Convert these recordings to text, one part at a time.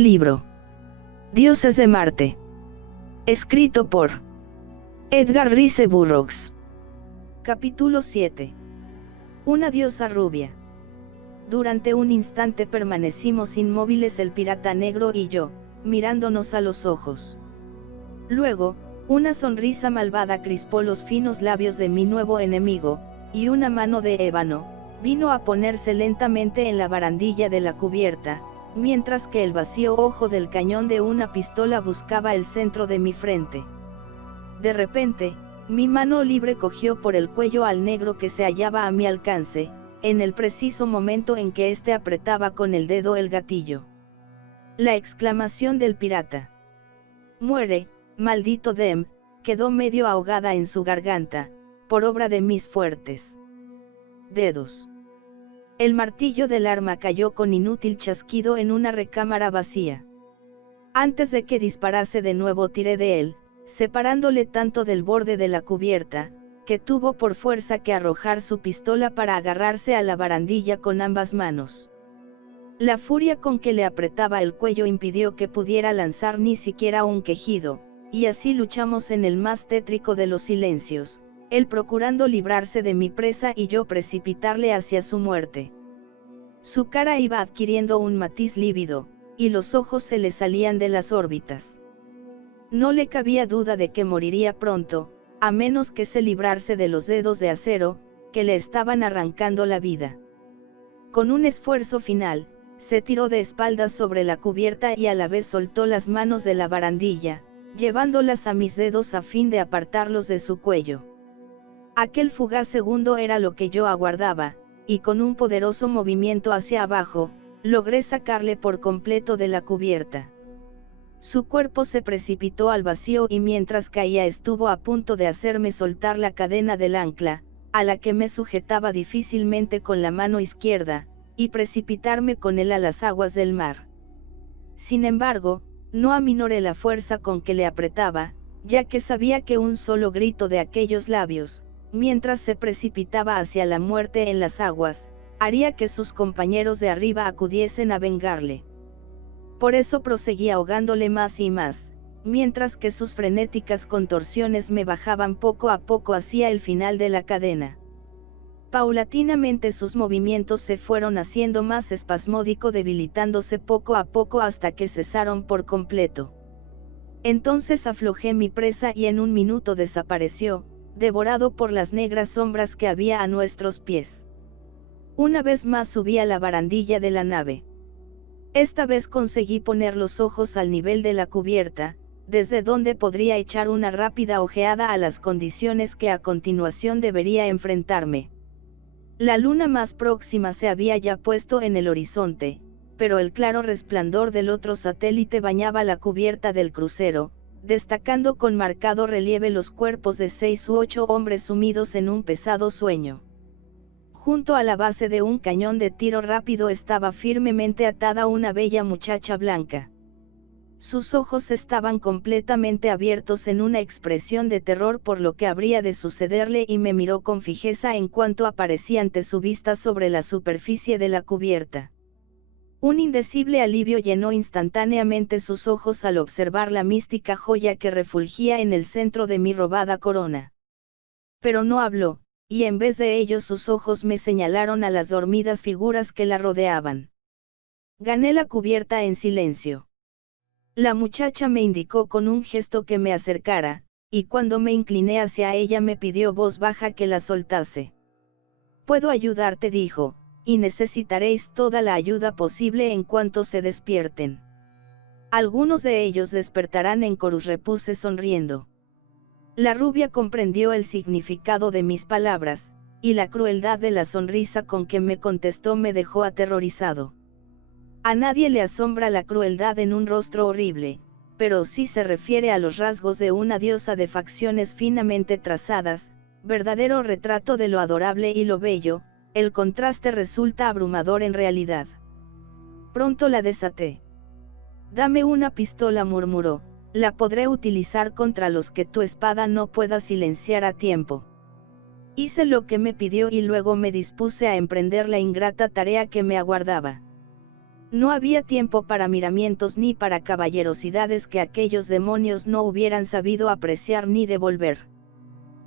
Libro. Dioses de Marte. Escrito por Edgar Rice Burroughs. Capítulo 7. Una diosa rubia. Durante un instante permanecimos inmóviles el pirata negro y yo, mirándonos a los ojos. Luego, una sonrisa malvada crispó los finos labios de mi nuevo enemigo, y una mano de ébano vino a ponerse lentamente en la barandilla de la cubierta, mientras que el vacío ojo del cañón de una pistola buscaba el centro de mi frente. De repente, mi mano libre cogió por el cuello al negro que se hallaba a mi alcance, en el preciso momento en que éste apretaba con el dedo el gatillo. La exclamación del pirata «¡Muere, maldito Dem!» quedó medio ahogada en su garganta, por obra de mis fuertes dedos. El martillo del arma cayó con inútil chasquido en una recámara vacía. Antes de que disparase de nuevo tiré de él, separándole tanto del borde de la cubierta, que tuvo por fuerza que arrojar su pistola para agarrarse a la barandilla con ambas manos. La furia con que le apretaba el cuello impidió que pudiera lanzar ni siquiera un quejido, y así luchamos en el más tétrico de los silencios, él procurando librarse de mi presa y yo precipitarle hacia su muerte. Su cara iba adquiriendo un matiz lívido, y los ojos se le salían de las órbitas. No le cabía duda de que moriría pronto, a menos que se librase de los dedos de acero, que le estaban arrancando la vida. Con un esfuerzo final, se tiró de espaldas sobre la cubierta y a la vez soltó las manos de la barandilla, llevándolas a mis dedos a fin de apartarlos de su cuello. Aquel fugaz segundo era lo que yo aguardaba, y con un poderoso movimiento hacia abajo, logré sacarle por completo de la cubierta. Su cuerpo se precipitó al vacío y mientras caía estuvo a punto de hacerme soltar la cadena del ancla, a la que me sujetaba difícilmente con la mano izquierda, y precipitarme con él a las aguas del mar. Sin embargo, no aminoré la fuerza con que le apretaba, ya que sabía que un solo grito de aquellos labios, mientras se precipitaba hacia la muerte en las aguas, haría que sus compañeros de arriba acudiesen a vengarle. Por eso proseguí ahogándole más y más, mientras que sus frenéticas contorsiones me bajaban poco a poco hacia el final de la cadena. Paulatinamente sus movimientos se fueron haciendo más espasmódico, debilitándose poco a poco hasta que cesaron por completo. Entonces aflojé mi presa y en un minuto desapareció, devorado por las negras sombras que había a nuestros pies. Una vez más subí a la barandilla de la nave. Esta vez conseguí poner los ojos al nivel de la cubierta, desde donde podría echar una rápida ojeada a las condiciones que a continuación debería enfrentarme. La luna más próxima se había ya puesto en el horizonte, pero el claro resplandor del otro satélite bañaba la cubierta del crucero, destacando con marcado relieve los cuerpos de 6 u 8 hombres sumidos en un pesado sueño. Junto a la base de un cañón de tiro rápido estaba firmemente atada una bella muchacha blanca. Sus ojos estaban completamente abiertos en una expresión de terror por lo que habría de sucederle y me miró con fijeza en cuanto aparecí ante su vista sobre la superficie de la cubierta. Un indecible alivio llenó instantáneamente sus ojos al observar la mística joya que refulgía en el centro de mi robada corona. Pero no habló, y en vez de ello sus ojos me señalaron a las dormidas figuras que la rodeaban. Gané la cubierta en silencio. La muchacha me indicó con un gesto que me acercara, y cuando me incliné hacia ella me pidió voz baja que la soltase. «Puedo ayudarte», dijo, «y necesitaréis toda la ayuda posible en cuanto se despierten». «Algunos de ellos despertarán en Corus», repuse sonriendo. La rubia comprendió el significado de mis palabras, y la crueldad de la sonrisa con que me contestó me dejó aterrorizado. A nadie le asombra la crueldad en un rostro horrible, pero sí se refiere a los rasgos de una diosa de facciones finamente trazadas, verdadero retrato de lo adorable y lo bello. El contraste resulta abrumador en realidad. Pronto la desaté. «Dame una pistola», murmuró, «la podré utilizar contra los que tu espada no pueda silenciar a tiempo». Hice lo que me pidió y luego me dispuse a emprender la ingrata tarea que me aguardaba. No había tiempo para miramientos ni para caballerosidades que aquellos demonios no hubieran sabido apreciar ni devolver.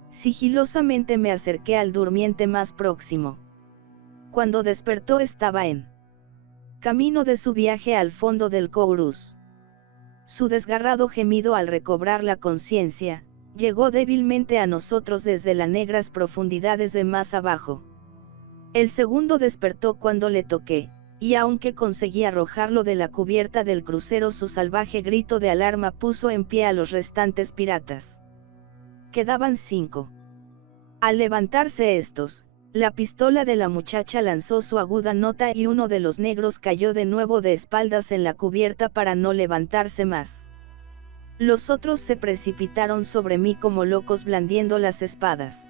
Sigilosamente me acerqué al durmiente más próximo. Cuando despertó estaba en camino de su viaje al fondo del Kourus. Su desgarrado gemido al recobrar la conciencia, llegó débilmente a nosotros desde las negras profundidades de más abajo. El segundo despertó cuando le toqué, y aunque conseguí arrojarlo de la cubierta del crucero, su salvaje grito de alarma puso en pie a los restantes piratas. Quedaban 5. Al levantarse estos, la pistola de la muchacha lanzó su aguda nota y uno de los negros cayó de nuevo de espaldas en la cubierta para no levantarse más. Los otros se precipitaron sobre mí como locos blandiendo las espadas.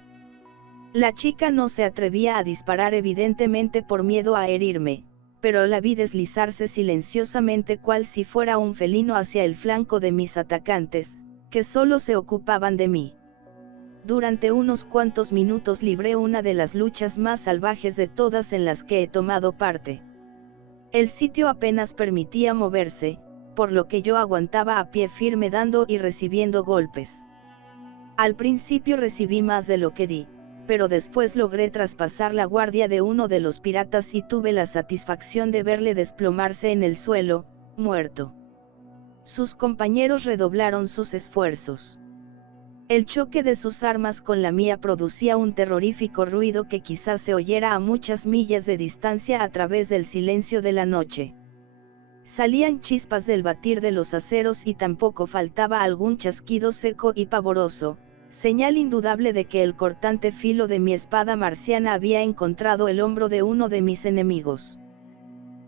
La chica no se atrevía a disparar, evidentemente por miedo a herirme, pero la vi deslizarse silenciosamente cual si fuera un felino hacia el flanco de mis atacantes, que solo se ocupaban de mí. Durante unos cuantos minutos libré una de las luchas más salvajes de todas en las que he tomado parte. El sitio apenas permitía moverse, por lo que yo aguantaba a pie firme dando y recibiendo golpes. Al principio recibí más de lo que di, pero después logré traspasar la guardia de uno de los piratas y tuve la satisfacción de verle desplomarse en el suelo, muerto. Sus compañeros redoblaron sus esfuerzos. El choque de sus armas con la mía producía un terrorífico ruido que quizás se oyera a muchas millas de distancia a través del silencio de la noche. Salían chispas del batir de los aceros y tampoco faltaba algún chasquido seco y pavoroso, señal indudable de que el cortante filo de mi espada marciana había encontrado el hombro de uno de mis enemigos.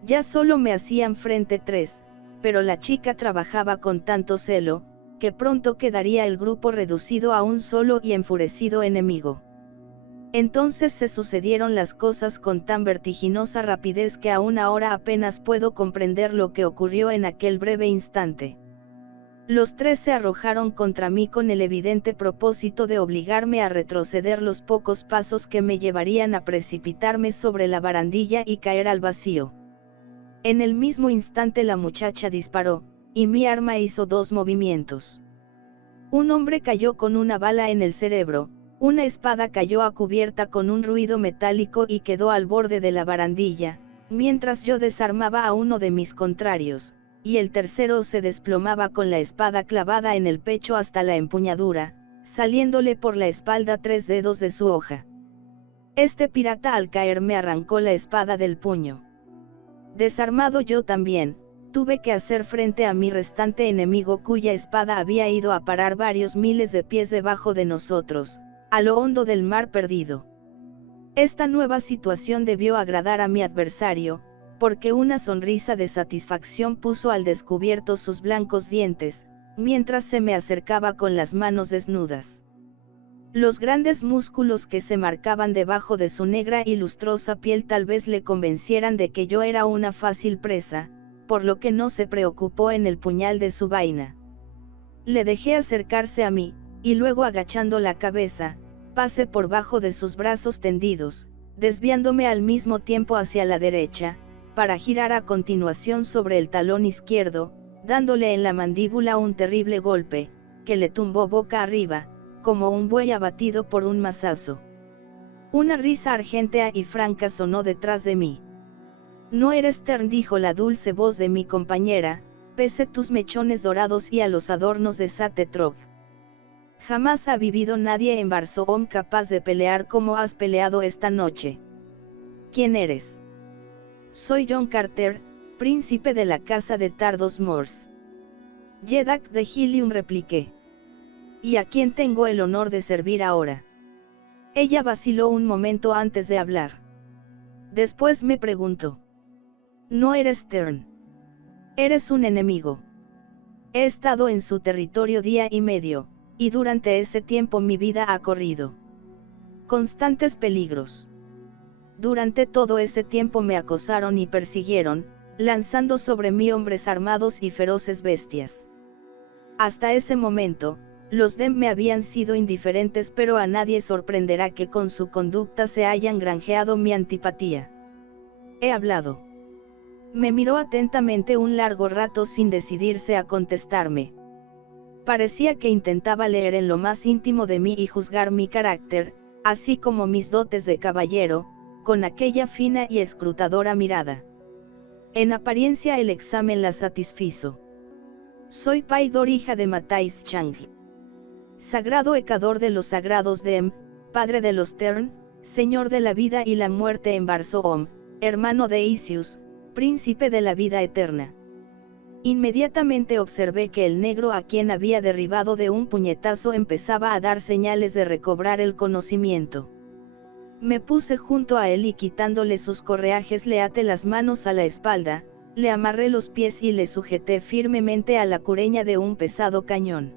Ya solo me hacían frente 3, pero la chica trabajaba con tanto celo, que pronto quedaría el grupo reducido a un solo y enfurecido enemigo. Entonces se sucedieron las cosas con tan vertiginosa rapidez que aún ahora apenas puedo comprender lo que ocurrió en aquel breve instante. Los 3 se arrojaron contra mí con el evidente propósito de obligarme a retroceder los pocos pasos que me llevarían a precipitarme sobre la barandilla y caer al vacío. En el mismo instante la muchacha disparó, y mi arma hizo 2 movimientos. Un hombre cayó con una bala en el cerebro, una espada cayó a cubierta con un ruido metálico y quedó al borde de la barandilla, mientras yo desarmaba a uno de mis contrarios, y el tercero se desplomaba con la espada clavada en el pecho hasta la empuñadura, saliéndole por la espalda 3 dedos de su hoja. Este pirata al caer me arrancó la espada del puño. Desarmado yo también, tuve que hacer frente a mi restante enemigo cuya espada había ido a parar varios miles de pies debajo de nosotros, a lo hondo del mar perdido. Esta nueva situación debió agradar a mi adversario, porque una sonrisa de satisfacción puso al descubierto sus blancos dientes, mientras se me acercaba con las manos desnudas. Los grandes músculos que se marcaban debajo de su negra y lustrosa piel tal vez le convencieran de que yo era una fácil presa, por lo que no se preocupó en el puñal de su vaina. Le dejé acercarse a mí, y luego agachando la cabeza, pasé por bajo de sus brazos tendidos, desviándome al mismo tiempo hacia la derecha, para girar a continuación sobre el talón izquierdo, dándole en la mandíbula un terrible golpe, que le tumbó boca arriba, como un buey abatido por un mazazo. Una risa argéntea y franca sonó detrás de mí. No eres Tern, dijo la dulce voz de mi compañera, pese tus mechones dorados y a los adornos de Satetrog. Jamás ha vivido nadie en Barsoom capaz de pelear como has peleado esta noche. ¿Quién eres? Soy John Carter, príncipe de la casa de Tardos Mors. Yedak de Helium, repliqué. ¿Y a quién tengo el honor de servir ahora? Ella vaciló un momento antes de hablar. Después me preguntó. No eres Tern. Eres un enemigo. He estado en su territorio día y medio, y durante ese tiempo mi vida ha corrido constantes peligros. Durante todo ese tiempo me acosaron y persiguieron, lanzando sobre mí hombres armados y feroces bestias. Hasta ese momento, los Dem me habían sido indiferentes, pero a nadie sorprenderá que con su conducta se hayan granjeado mi antipatía. He hablado. Me miró atentamente un largo rato sin decidirse a contestarme. Parecía que intentaba leer en lo más íntimo de mí y juzgar mi carácter, así como mis dotes de caballero, con aquella fina y escrutadora mirada. En apariencia el examen la satisfizo. Soy Paidor, hija de Matais Chang, sagrado ecador de los sagrados Dem, padre de los Tern, señor de la vida y la muerte en Barsoom, hermano de Isius, príncipe de la vida eterna. Inmediatamente observé que el negro a quien había derribado de un puñetazo empezaba a dar señales de recobrar el conocimiento. Me puse junto a él y quitándole sus correajes le até las manos a la espalda, le amarré los pies y le sujeté firmemente a la cureña de un pesado cañón.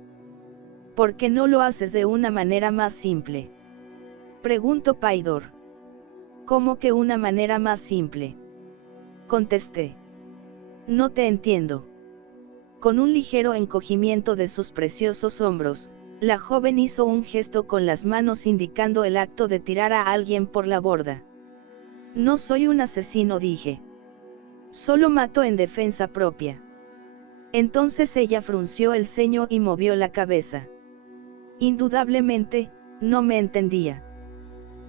¿Por qué no lo haces de una manera más simple?, preguntó Paidor. ¿Cómo que una manera más simple?, contesté. No te entiendo. Con un ligero encogimiento de sus preciosos hombros, la joven hizo un gesto con las manos indicando el acto de tirar a alguien por la borda. No soy un asesino, dije. Solo mato en defensa propia. Entonces ella frunció el ceño y movió la cabeza. Indudablemente, no me entendía.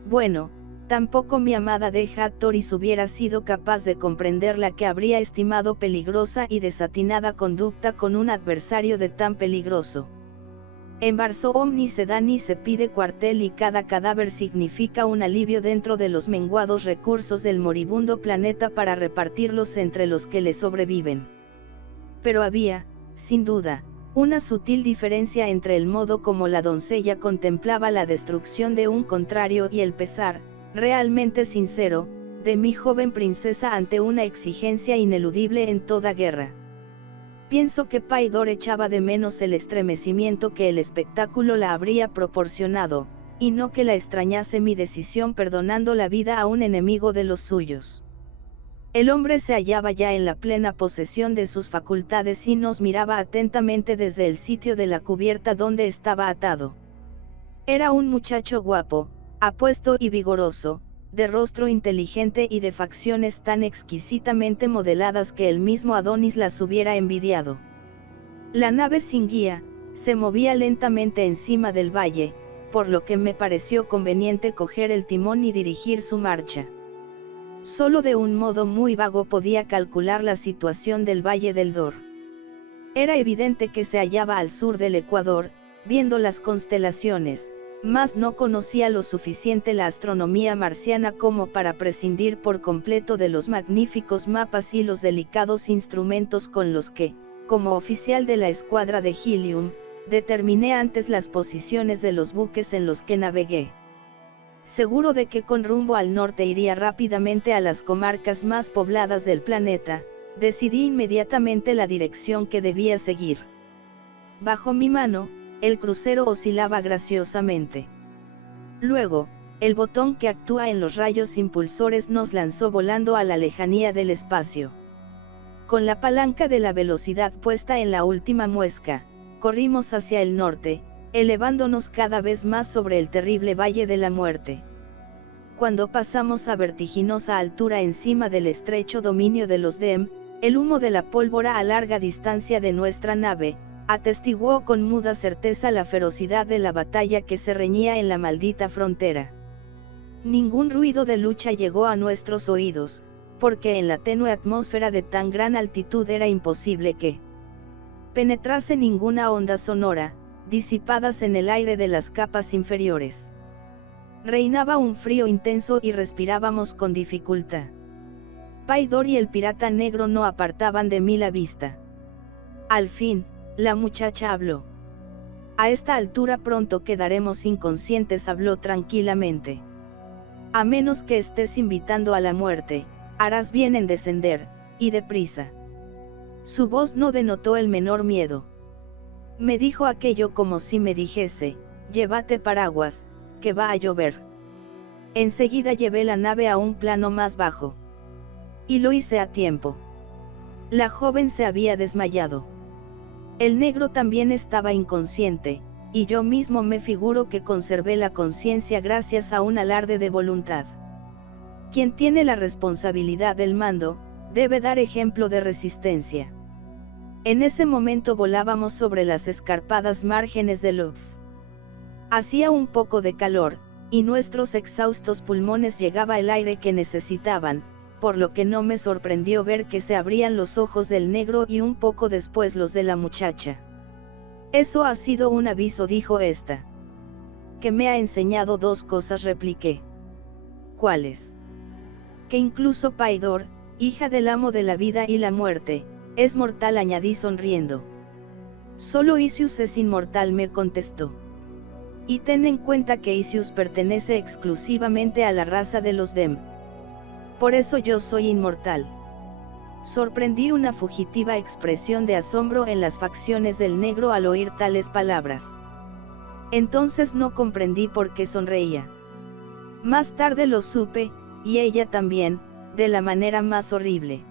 Bueno, tampoco mi amada de Hattoris hubiera sido capaz de comprender la que habría estimado peligrosa y desatinada conducta con un adversario de tan peligroso. En Barsoom ni se da ni se pide cuartel y cada cadáver significa un alivio dentro de los menguados recursos del moribundo planeta para repartirlos entre los que le sobreviven. Pero había, sin duda, una sutil diferencia entre el modo como la doncella contemplaba la destrucción de un contrario y el pesar, realmente sincero, de mi joven princesa ante una exigencia ineludible en toda guerra. Pienso que Paidor echaba de menos el estremecimiento que el espectáculo la habría proporcionado, y no que la extrañase mi decisión perdonando la vida a un enemigo de los suyos. El hombre se hallaba ya en la plena posesión de sus facultades y nos miraba atentamente desde el sitio de la cubierta donde estaba atado. Era un muchacho guapo, apuesto y vigoroso, de rostro inteligente y de facciones tan exquisitamente modeladas que el mismo Adonis las hubiera envidiado. La nave sin guía, se movía lentamente encima del valle, por lo que me pareció conveniente coger el timón y dirigir su marcha. Solo de un modo muy vago podía calcular la situación del Valle del Dor. Era evidente que se hallaba al sur del Ecuador, viendo las constelaciones, mas no conocía lo suficiente la astronomía marciana como para prescindir por completo de los magníficos mapas y los delicados instrumentos con los que, como oficial de la escuadra de Helium, determiné antes las posiciones de los buques en los que navegué. Seguro de que con rumbo al norte iría rápidamente a las comarcas más pobladas del planeta, decidí inmediatamente la dirección que debía seguir. Bajo mi mano, el crucero oscilaba graciosamente. Luego, el botón que actúa en los rayos impulsores nos lanzó volando a la lejanía del espacio. Con la palanca de la velocidad puesta en la última muesca, corrimos hacia el norte, elevándonos cada vez más sobre el terrible Valle de la Muerte. Cuando pasamos a vertiginosa altura encima del estrecho dominio de los Dem, el humo de la pólvora a larga distancia de nuestra nave, atestiguó con muda certeza la ferocidad de la batalla que se reñía en la maldita frontera. Ningún ruido de lucha llegó a nuestros oídos, porque en la tenue atmósfera de tan gran altitud era imposible que penetrase ninguna onda sonora, disipadas en el aire de las capas inferiores. Reinaba un frío intenso y respirábamos con dificultad. Paidor y el pirata negro no apartaban de mí la vista. Al fin, la muchacha habló. A esta altura pronto quedaremos inconscientes, habló tranquilamente. A menos que estés invitando a la muerte, harás bien en descender, y deprisa. Su voz no denotó el menor miedo. Me dijo aquello como si me dijese, llévate paraguas, que va a llover. Enseguida llevé la nave a un plano más bajo. Y lo hice a tiempo. La joven se había desmayado. El negro también estaba inconsciente, y yo mismo me figuro que conservé la conciencia gracias a un alarde de voluntad. Quien tiene la responsabilidad del mando, Debe dar ejemplo de resistencia. En ese momento volábamos sobre las escarpadas márgenes de Luz. Hacía un poco de calor, y nuestros exhaustos pulmones llegaba el aire que necesitaban, por lo que no me sorprendió ver que se abrían los ojos del negro y un poco después los de la muchacha. Eso ha sido un aviso, dijo esta. Que me ha enseñado dos cosas, repliqué. ¿Cuáles? Que incluso Paidor, hija del amo de la vida y la muerte, es mortal, añadí sonriendo. Solo Isius es inmortal, me contestó. Y ten en cuenta que Isius pertenece exclusivamente a la raza de los Dem. Por eso yo soy inmortal. Sorprendí una fugitiva expresión de asombro en las facciones del negro al oír tales palabras. Entonces no comprendí por qué sonreía. Más tarde lo supe, y ella también, de la manera más horrible.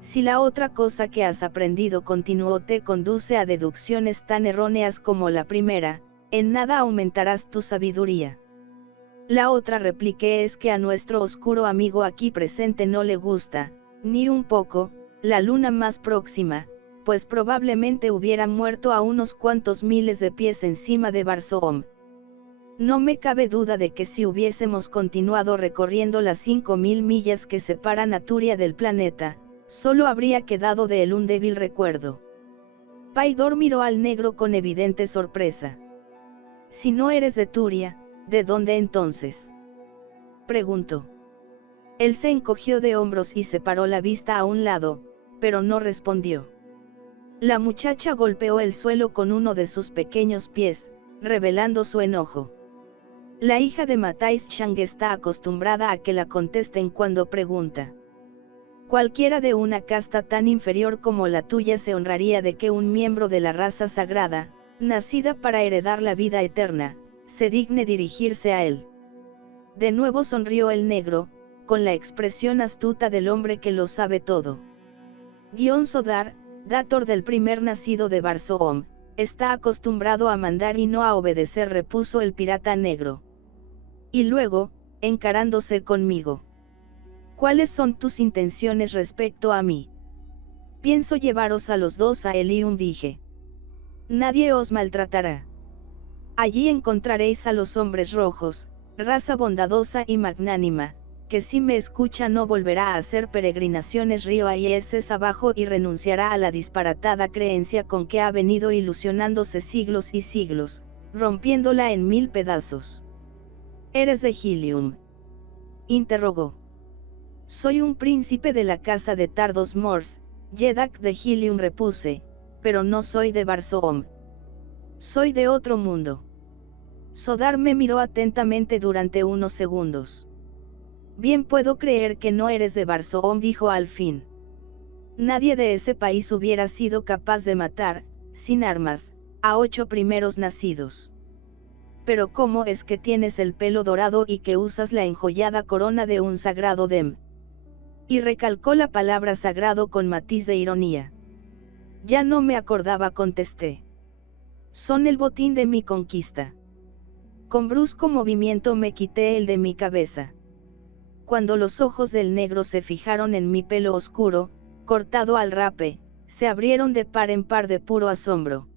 Si la otra cosa que has aprendido, continuó, te conduce a deducciones tan erróneas como la primera, en nada aumentarás tu sabiduría. La otra, repliqué, es que a nuestro oscuro amigo aquí presente no le gusta, ni un poco, la luna más próxima, pues probablemente hubiera muerto a unos cuantos miles de pies encima de Barsoom. No me cabe duda de que si hubiésemos continuado recorriendo las 5000 millas que separan a Turia del planeta, solo habría quedado de él un débil recuerdo. Paidor miró al negro con evidente sorpresa. Si no eres de Turia, ¿de dónde entonces?, preguntó. Él se encogió de hombros y separó la vista a un lado, pero no respondió. La muchacha golpeó el suelo con uno de sus pequeños pies, revelando su enojo. La hija de Matais Chang está acostumbrada a que la contesten cuando pregunta. Cualquiera de una casta tan inferior como la tuya se honraría de que un miembro de la raza sagrada, nacida para heredar la vida eterna, se digne dirigirse a él. De nuevo sonrió el negro, con la expresión astuta del hombre que lo sabe todo. Sodar, dator del primer nacido de Barsoom, está acostumbrado a mandar y no a obedecer, repuso el pirata negro. Y luego, encarándose conmigo. ¿Cuáles son tus intenciones respecto a mí? Pienso llevaros a los dos a Elium, dije. Nadie os maltratará. Allí encontraréis a los hombres rojos, raza bondadosa y magnánima, que si me escucha no volverá a hacer peregrinaciones río Aieses abajo y renunciará a la disparatada creencia con que ha venido ilusionándose siglos y siglos, rompiéndola en 1000 pedazos. ¿Eres de Helium?, interrogó. Soy un príncipe de la casa de Tardos Mors, Yedak de Helium, repuse, pero no soy de Barsoom. Soy de otro mundo. Sodar me miró atentamente durante unos segundos. Bien puedo creer que no eres de Barsoom, dijo al fin. Nadie de ese país hubiera sido capaz de matar, sin armas, a 8 primeros nacidos. Pero ¿cómo es que tienes el pelo dorado y que usas la enjollada corona de un sagrado Dem? Y recalcó la palabra sagrado con matiz de ironía. Ya no me acordaba, contesté. Son el botín de mi conquista. Con brusco movimiento me quité el de mi cabeza. Cuando los ojos del negro se fijaron en mi pelo oscuro, cortado al rape, se abrieron de par en par de puro asombro.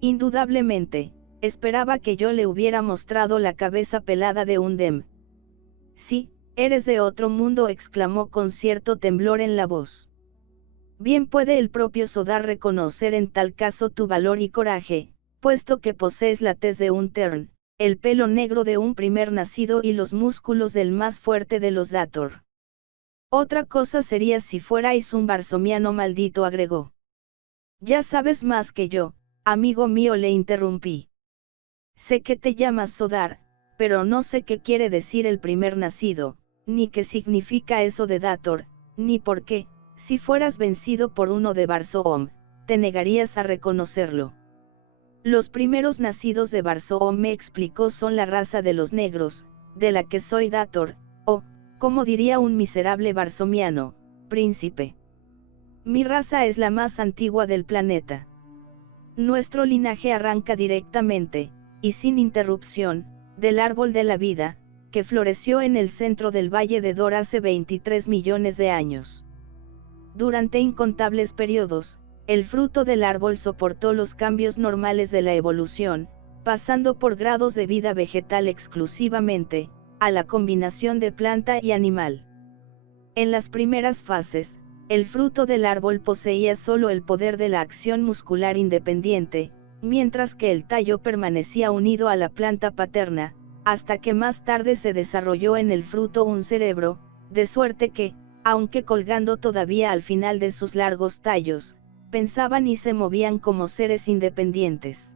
Indudablemente, esperaba que yo le hubiera mostrado la cabeza pelada de un Dem. Sí, eres de otro mundo, exclamó con cierto temblor en la voz. Bien puede el propio Sodar reconocer en tal caso tu valor y coraje, puesto que posees la tez de un Tern, el pelo negro de un primer nacido y los músculos del más fuerte de los Dator. Otra cosa sería si fuerais un barsomiano maldito, agregó. Ya sabes más que yo, amigo mío, le interrumpí. Sé que te llamas Sodar, pero no sé qué quiere decir el primer nacido, ni qué significa eso de Dator, ni por qué, si fueras vencido por uno de Barsoom, te negarías a reconocerlo. Los primeros nacidos de Barsoom, me explicó, son la raza de los negros, de la que soy Dator, o, como diría un miserable barsomiano, príncipe. Mi raza es la más antigua del planeta. Nuestro linaje arranca directamente, y sin interrupción, del árbol de la vida, que floreció en el centro del Valle de Dor hace 23 millones de años. Durante incontables periodos, el fruto del árbol soportó los cambios normales de la evolución, pasando por grados de vida vegetal exclusivamente, a la combinación de planta y animal. En las primeras fases, el fruto del árbol poseía solo el poder de la acción muscular independiente, mientras que el tallo permanecía unido a la planta paterna, hasta que más tarde se desarrolló en el fruto un cerebro, de suerte que, aunque colgando todavía al final de sus largos tallos, pensaban y se movían como seres independientes.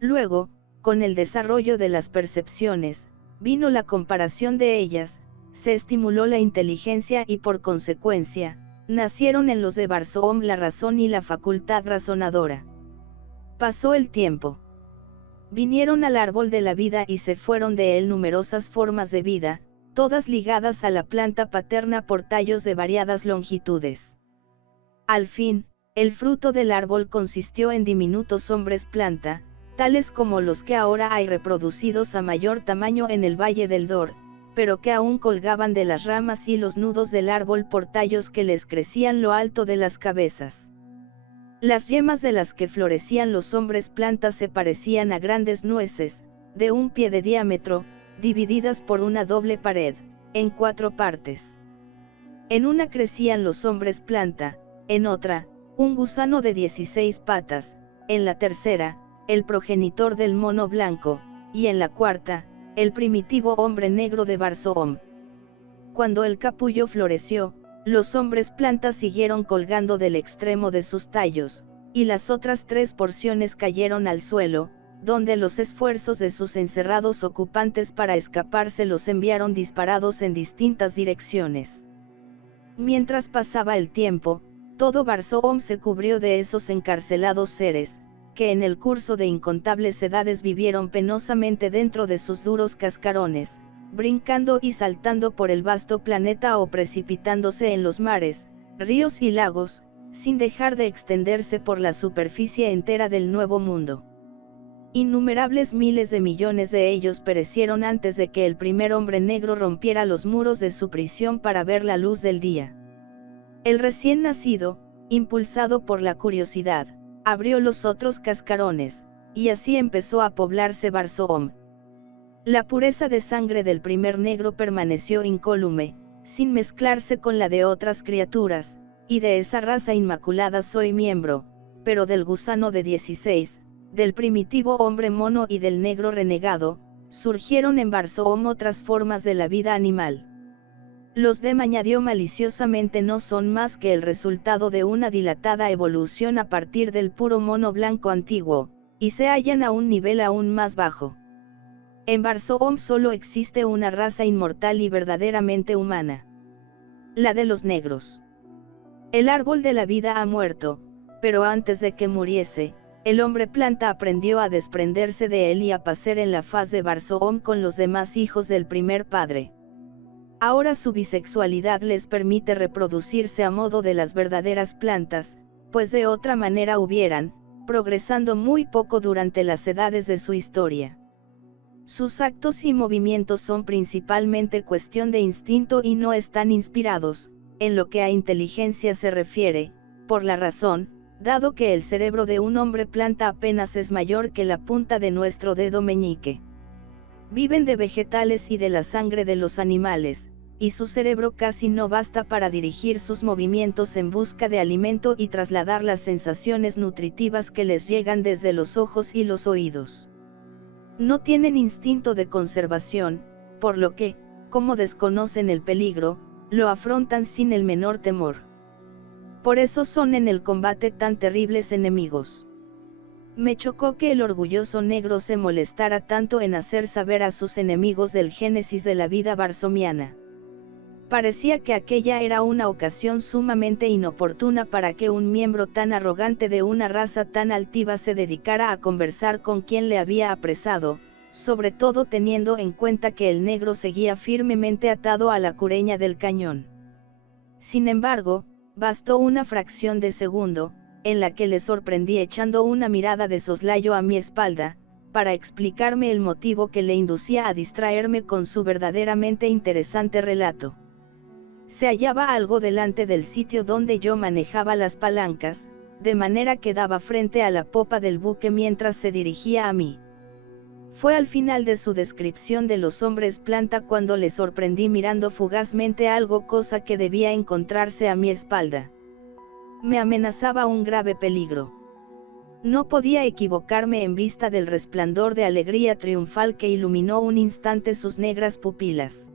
Luego, con el desarrollo de las percepciones, vino la comparación de ellas, se estimuló la inteligencia y por consecuencia, nacieron en los de Barsoom la razón y la facultad razonadora. Pasó el tiempo. Vinieron al árbol de la vida y se fueron de él numerosas formas de vida, todas ligadas a la planta paterna por tallos de variadas longitudes. Al fin, el fruto del árbol consistió en diminutos hombres planta, tales como los que ahora hay reproducidos a mayor tamaño en el Valle del Dor, pero que aún colgaban de las ramas y los nudos del árbol por tallos que les crecían lo alto de las cabezas. Las yemas de las que florecían los hombres plantas se parecían a grandes nueces, de 1 pie de diámetro, divididas por una doble pared, en 4 partes. En una crecían los hombres planta, en otra, un gusano de 16 patas, en la tercera, el progenitor del mono blanco, y en la cuarta, el primitivo hombre negro de Barsoom. Cuando el capullo floreció, los hombres plantas siguieron colgando del extremo de sus tallos, y las otras 3 porciones cayeron al suelo, donde los esfuerzos de sus encerrados ocupantes para escaparse los enviaron disparados en distintas direcciones. Mientras pasaba el tiempo, todo Barsoom se cubrió de esos encarcelados seres, que en el curso de incontables edades vivieron penosamente dentro de sus duros cascarones, brincando y saltando por el vasto planeta o precipitándose en los mares, ríos y lagos, sin dejar de extenderse por la superficie entera del Nuevo Mundo. Innumerables miles de millones de ellos perecieron antes de que el primer hombre negro rompiera los muros de su prisión para ver la luz del día. El recién nacido, impulsado por la curiosidad, abrió los otros cascarones, y así empezó a poblarse Barsoom. La pureza de sangre del primer negro permaneció incólume, sin mezclarse con la de otras criaturas, y de esa raza inmaculada soy miembro, pero del gusano de 16, del primitivo hombre mono y del negro renegado, surgieron en Barsoom otras formas de la vida animal. Los Dem, añadió maliciosamente, no son más que el resultado de una dilatada evolución a partir del puro mono blanco antiguo, y se hallan a un nivel aún más bajo. En Barsoom solo existe una raza inmortal y verdaderamente humana. La de los negros. El árbol de la vida ha muerto, pero antes de que muriese, el hombre planta aprendió a desprenderse de él y a pacer en la faz de Barsoom con los demás hijos del primer padre. Ahora su bisexualidad les permite reproducirse a modo de las verdaderas plantas, pues de otra manera hubieran, progresando muy poco durante las edades de su historia. Sus actos y movimientos son principalmente cuestión de instinto y no están inspirados, en lo que a inteligencia se refiere, por la razón, dado que el cerebro de un hombre planta apenas es mayor que la punta de nuestro dedo meñique. Viven de vegetales y de la sangre de los animales, y su cerebro casi no basta para dirigir sus movimientos en busca de alimento y trasladar las sensaciones nutritivas que les llegan desde los ojos y los oídos. No tienen instinto de conservación, por lo que, como desconocen el peligro, lo afrontan sin el menor temor. Por eso son en el combate tan terribles enemigos. Me chocó que el orgulloso negro se molestara tanto en hacer saber a sus enemigos del génesis de la vida barsomiana. Parecía que aquella era una ocasión sumamente inoportuna para que un miembro tan arrogante de una raza tan altiva se dedicara a conversar con quien le había apresado, sobre todo teniendo en cuenta que el negro seguía firmemente atado a la cureña del cañón. Sin embargo, bastó una fracción de segundo, en la que le sorprendí echando una mirada de soslayo a mi espalda, para explicarme el motivo que le inducía a distraerme con su verdaderamente interesante relato. Se hallaba algo delante del sitio donde yo manejaba las palancas, de manera que daba frente a la popa del buque mientras se dirigía a mí. Fue al final de su descripción de los hombres planta cuando le sorprendí mirando fugazmente algo, cosa que debía encontrarse a mi espalda. Me amenazaba un grave peligro. No podía equivocarme en vista del resplandor de alegría triunfal que iluminó un instante sus negras pupilas.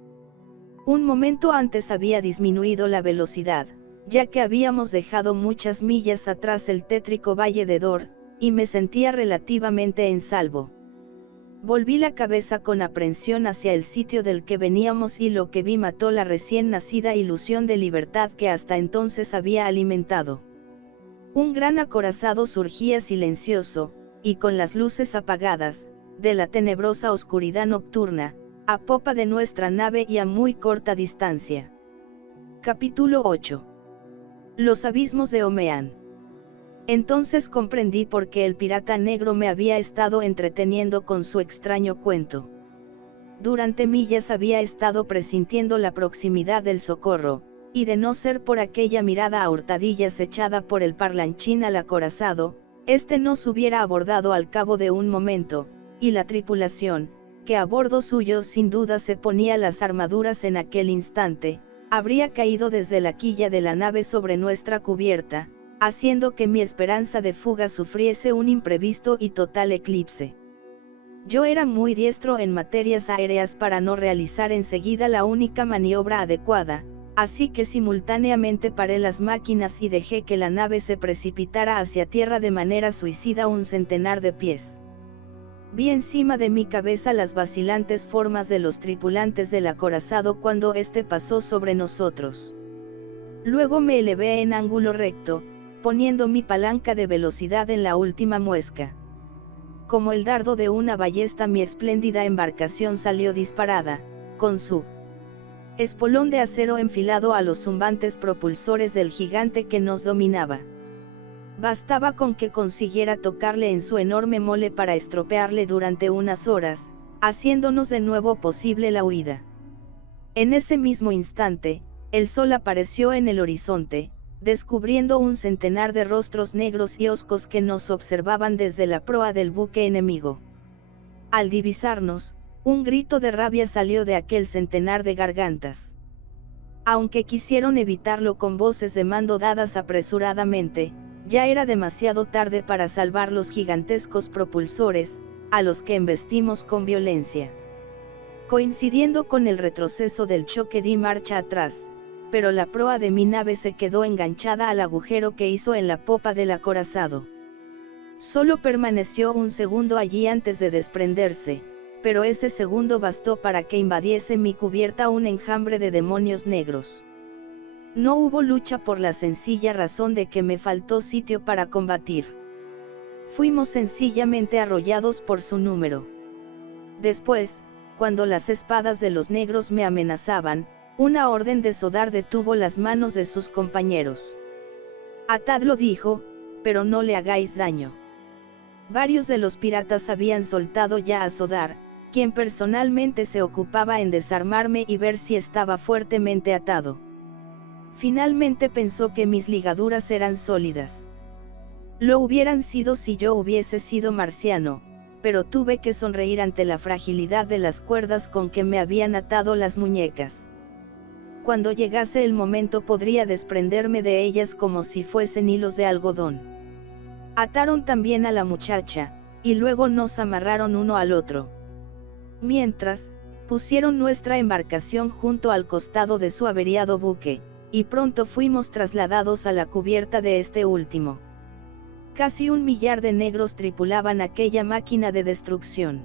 Un momento antes había disminuido la velocidad, ya que habíamos dejado muchas millas atrás el tétrico valle de Dor, y me sentía relativamente en salvo. Volví la cabeza con aprensión hacia el sitio del que veníamos y lo que vi mató la recién nacida ilusión de libertad que hasta entonces había alimentado. Un gran acorazado surgía silencioso, y con las luces apagadas, de la tenebrosa oscuridad nocturna, a popa de nuestra nave y a muy corta distancia. Capítulo 8. Los abismos de Omeán. Entonces comprendí por qué el pirata negro me había estado entreteniendo con su extraño cuento. Durante millas había estado presintiendo la proximidad del socorro, y de no ser por aquella mirada a hurtadillas echada por el parlanchín al acorazado, este nos hubiera abordado al cabo de un momento, y la tripulación, que a bordo suyo sin duda se ponía las armaduras en aquel instante, habría caído desde la quilla de la nave sobre nuestra cubierta, haciendo que mi esperanza de fuga sufriese un imprevisto y total eclipse. Yo era muy diestro en materias aéreas para no realizar enseguida la única maniobra adecuada, así que simultáneamente paré las máquinas y dejé que la nave se precipitara hacia tierra de manera suicida un centenar de pies. Vi encima de mi cabeza las vacilantes formas de los tripulantes del acorazado cuando éste pasó sobre nosotros. Luego me elevé en ángulo recto, poniendo mi palanca de velocidad en la última muesca. Como el dardo de una ballesta mi espléndida embarcación salió disparada, con su espolón de acero enfilado a los zumbantes propulsores del gigante que nos dominaba. Bastaba con que consiguiera tocarle en su enorme mole para estropearle durante unas horas, haciéndonos de nuevo posible la huida. En ese mismo instante, el sol apareció en el horizonte, descubriendo un centenar de rostros negros y hoscos que nos observaban desde la proa del buque enemigo. Al divisarnos, un grito de rabia salió de aquel centenar de gargantas. Aunque quisieron evitarlo con voces de mando dadas apresuradamente, ya era demasiado tarde para salvar los gigantescos propulsores, a los que embestimos con violencia. Coincidiendo con el retroceso del choque di marcha atrás, pero la proa de mi nave se quedó enganchada al agujero que hizo en la popa del acorazado. Solo permaneció un segundo allí antes de desprenderse, pero ese segundo bastó para que invadiese mi cubierta un enjambre de demonios negros. No hubo lucha por la sencilla razón de que me faltó sitio para combatir. Fuimos sencillamente arrollados por su número. Después, cuando las espadas de los negros me amenazaban, una orden de Sodar detuvo las manos de sus compañeros. Atadlo, dijo, pero no le hagáis daño. Varios de los piratas habían soltado ya a Sodar, quien personalmente se ocupaba en desarmarme y ver si estaba fuertemente atado. Finalmente pensó que mis ligaduras eran sólidas. Lo hubieran sido si yo hubiese sido marciano, pero tuve que sonreír ante la fragilidad de las cuerdas con que me habían atado las muñecas. Cuando llegase el momento podría desprenderme de ellas como si fuesen hilos de algodón. Ataron también a la muchacha, y luego nos amarraron uno al otro. Mientras, pusieron nuestra embarcación junto al costado de su averiado buque, y pronto fuimos trasladados a la cubierta de este último. Casi 1 millar de negros tripulaban aquella máquina de destrucción.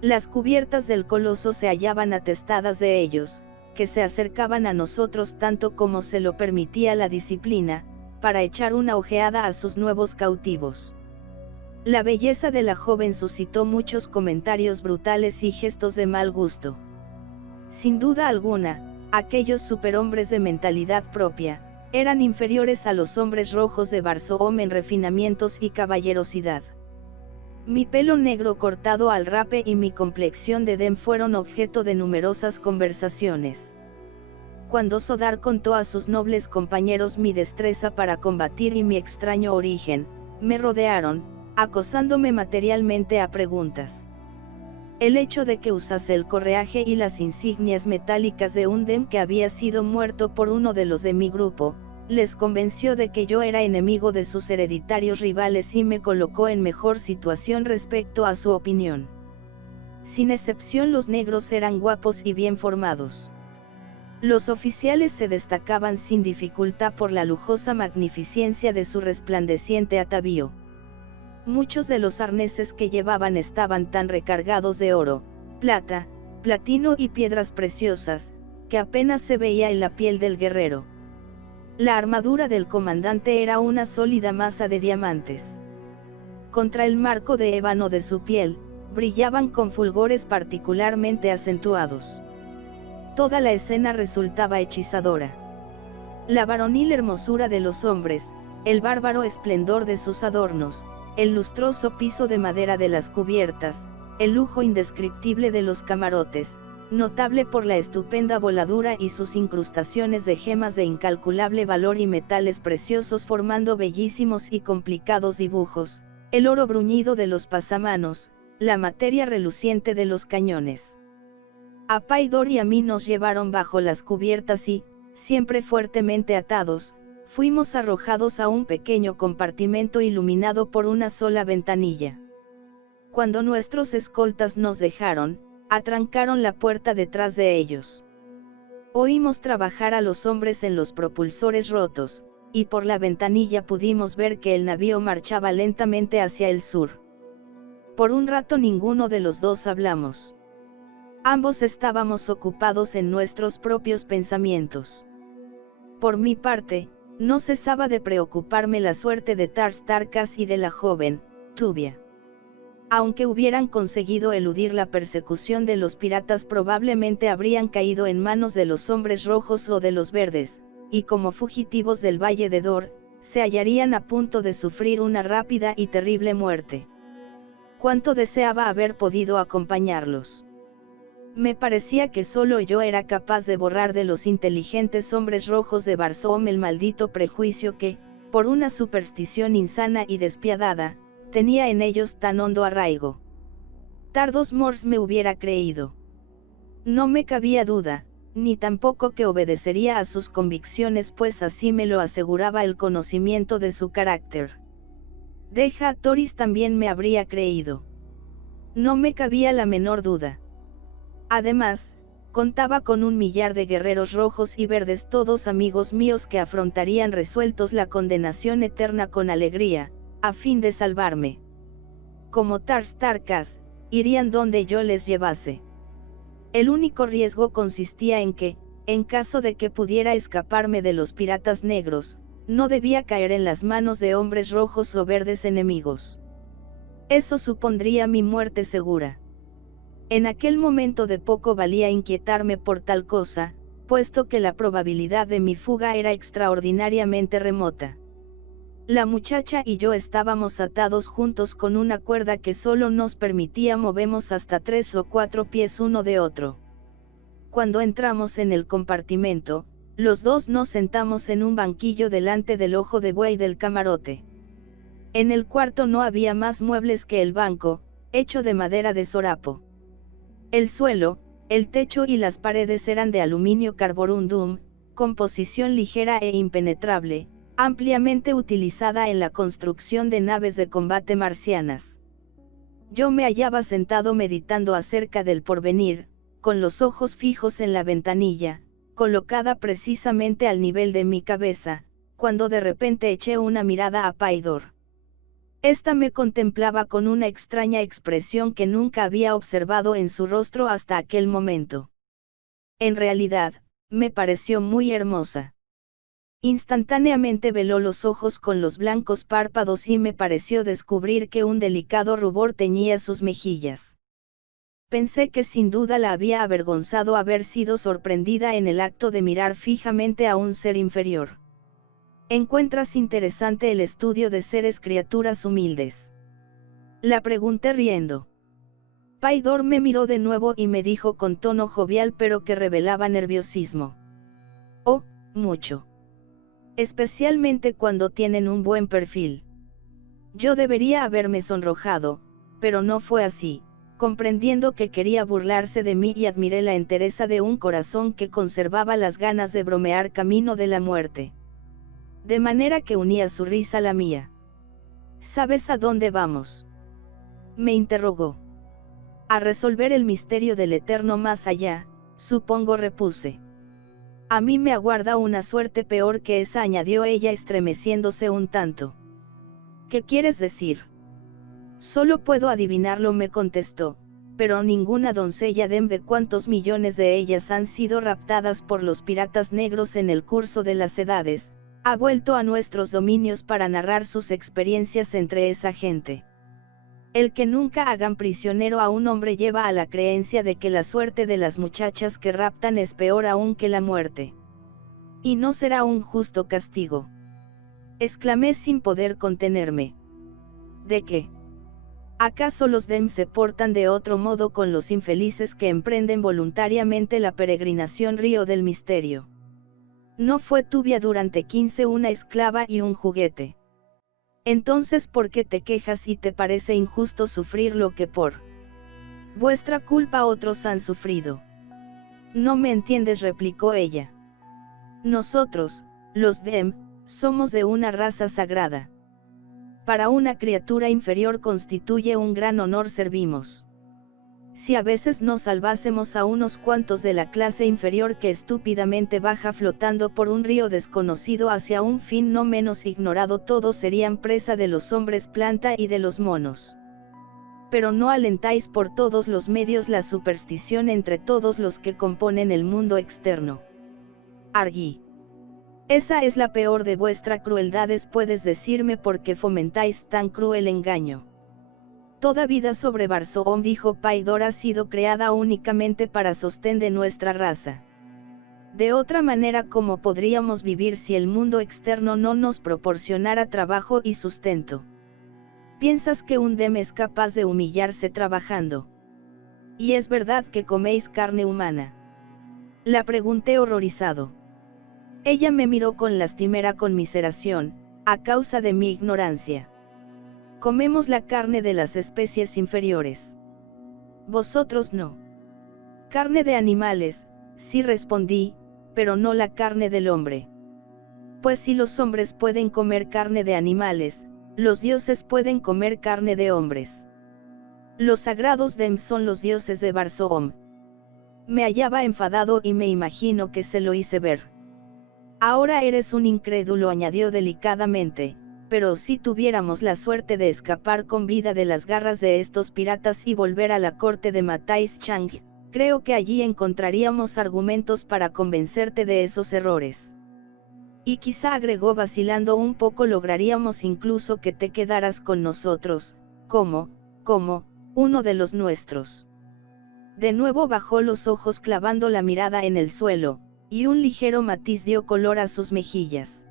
Las cubiertas del coloso se hallaban atestadas de ellos, que se acercaban a nosotros tanto como se lo permitía la disciplina, para echar una ojeada a sus nuevos cautivos. La belleza de la joven suscitó muchos comentarios brutales y gestos de mal gusto. Sin duda alguna, aquellos superhombres de mentalidad propia, eran inferiores a los hombres rojos de Barsoom en refinamientos y caballerosidad. Mi pelo negro cortado al rape y mi complexión de edén fueron objeto de numerosas conversaciones. Cuando Sodar contó a sus nobles compañeros mi destreza para combatir y mi extraño origen, me rodearon, acosándome materialmente a preguntas. El hecho de que usase el correaje y las insignias metálicas de un dem que había sido muerto por uno de los de mi grupo, les convenció de que yo era enemigo de sus hereditarios rivales y me colocó en mejor situación respecto a su opinión. Sin excepción, los negros eran guapos y bien formados. Los oficiales se destacaban sin dificultad por la lujosa magnificencia de su resplandeciente atavío. Muchos de los arneses que llevaban estaban tan recargados de oro, plata, platino y piedras preciosas, que apenas se veía en la piel del guerrero. La armadura del comandante era una sólida masa de diamantes. Contra el marco de ébano de su piel, brillaban con fulgores particularmente acentuados. Toda la escena resultaba hechizadora. La varonil hermosura de los hombres, el bárbaro esplendor de sus adornos, el lustroso piso de madera de las cubiertas, el lujo indescriptible de los camarotes, notable por la estupenda voladura y sus incrustaciones de gemas de incalculable valor y metales preciosos formando bellísimos y complicados dibujos, el oro bruñido de los pasamanos, la materia reluciente de los cañones. A Paidor y a mí nos llevaron bajo las cubiertas y, siempre fuertemente atados, fuimos arrojados a un pequeño compartimento iluminado por una sola ventanilla. Cuando nuestros escoltas nos dejaron, atrancaron la puerta detrás de ellos. Oímos trabajar a los hombres en los propulsores rotos, y por la ventanilla pudimos ver que el navío marchaba lentamente hacia el sur. Por un rato ninguno de los dos hablamos. Ambos estábamos ocupados en nuestros propios pensamientos. Por mi parte, no cesaba de preocuparme la suerte de Tars Tarkas y de la joven, Tubia. Aunque hubieran conseguido eludir la persecución de los piratas, probablemente habrían caído en manos de los hombres rojos o de los verdes, y como fugitivos del Valle de Dor, se hallarían a punto de sufrir una rápida y terrible muerte. Cuánto deseaba haber podido acompañarlos. Me parecía que solo yo era capaz de borrar de los inteligentes hombres rojos de Barsoom el maldito prejuicio que, por una superstición insana y despiadada, tenía en ellos tan hondo arraigo. Tardos Mors me hubiera creído. No me cabía duda, ni tampoco que obedecería a sus convicciones, pues así me lo aseguraba el conocimiento de su carácter. Deja Toris también me habría creído. No me cabía la menor duda. Además, contaba con 1 millar de guerreros rojos y verdes, todos amigos míos, que afrontarían resueltos la condenación eterna con alegría, a fin de salvarme. Como Tars Tarkas, irían donde yo les llevase. El único riesgo consistía en que, en caso de que pudiera escaparme de los piratas negros, no debía caer en las manos de hombres rojos o verdes enemigos. Eso supondría mi muerte segura. En aquel momento de poco valía inquietarme por tal cosa, puesto que la probabilidad de mi fuga era extraordinariamente remota. La muchacha y yo estábamos atados juntos con una cuerda que solo nos permitía movernos hasta 3 o 4 pies uno de otro. Cuando entramos en el compartimento, los dos nos sentamos en un banquillo delante del ojo de buey del camarote. En el cuarto no había más muebles que el banco, hecho de madera de sorapo. El suelo, el techo y las paredes eran de aluminio carborundum, composición ligera e impenetrable, ampliamente utilizada en la construcción de naves de combate marcianas. Yo me hallaba sentado meditando acerca del porvenir, con los ojos fijos en la ventanilla, colocada precisamente al nivel de mi cabeza, cuando de repente eché una mirada a Paidor. Esta me contemplaba con una extraña expresión que nunca había observado en su rostro hasta aquel momento. En realidad, me pareció muy hermosa. Instantáneamente veló los ojos con los blancos párpados y me pareció descubrir que un delicado rubor teñía sus mejillas. Pensé que sin duda la había avergonzado haber sido sorprendida en el acto de mirar fijamente a un ser inferior. ¿Encuentras interesante el estudio de seres criaturas humildes? La pregunté riendo. Paidor me miró de nuevo y me dijo con tono jovial pero que revelaba nerviosismo: mucho. Especialmente cuando tienen un buen perfil. Yo debería haberme sonrojado, pero no fue así, comprendiendo que quería burlarse de mí y admiré la entereza de un corazón que conservaba las ganas de bromear camino de la muerte. De manera que unía su risa a la mía. ¿Sabes a dónde vamos?, me interrogó. A resolver el misterio del eterno más allá, supongo, repuse. A mí me aguarda una suerte peor que esa, añadió ella estremeciéndose un tanto. ¿Qué quieres decir? Solo puedo adivinarlo, me contestó, pero ninguna doncella de cuantos millones de ellas han sido raptadas por los piratas negros en el curso de las edades, ha vuelto a nuestros dominios para narrar sus experiencias entre esa gente. El que nunca hagan prisionero a un hombre lleva a la creencia de que la suerte de las muchachas que raptan es peor aún que la muerte. Y no será un justo castigo. Exclamé sin poder contenerme. ¿De qué? ¿Acaso los dem se portan de otro modo con los infelices que emprenden voluntariamente la peregrinación río del misterio? ¿No fue tu vida durante 15 una esclava y un juguete? Entonces, ¿por qué te quejas y te parece injusto sufrir lo que por vuestra culpa otros han sufrido? No me entiendes, replicó ella. Nosotros, los dem, somos de una raza sagrada. Para una criatura inferior constituye un gran honor servimos. Si a veces nos salvásemos a unos cuantos de la clase inferior que estúpidamente baja flotando por un río desconocido hacia un fin no menos ignorado, todos serían presa de los hombres planta y de los monos. Pero no alentáis por todos los medios la superstición entre todos los que componen el mundo externo. Arguí. Esa es la peor de vuestras crueldades, puedes decirme por qué fomentáis tan cruel engaño. Toda vida sobre Barsoom, dijo Paidor, ha sido creada únicamente para sostén de nuestra raza. De otra manera, ¿cómo podríamos vivir si el mundo externo no nos proporcionara trabajo y sustento? ¿Piensas que un dem es capaz de humillarse trabajando? ¿Y es verdad que coméis carne humana?, la pregunté horrorizado. Ella me miró con lastimera conmiseración, a causa de mi ignorancia. Comemos la carne de las especies inferiores. Vosotros no. Carne de animales, sí, respondí, pero no la carne del hombre. Pues si los hombres pueden comer carne de animales, los dioses pueden comer carne de hombres. Los sagrados dem son los dioses de Barsoom. Me hallaba enfadado y me imagino que se lo hice ver. Ahora eres un incrédulo, añadió delicadamente, pero si tuviéramos la suerte de escapar con vida de las garras de estos piratas y volver a la corte de Matais Chang, creo que allí encontraríamos argumentos para convencerte de esos errores. Y quizá, agregó vacilando un poco, lograríamos incluso que te quedaras con nosotros, como uno de los nuestros. De nuevo bajó los ojos clavando la mirada en el suelo, y un ligero matiz dio color a sus mejillas.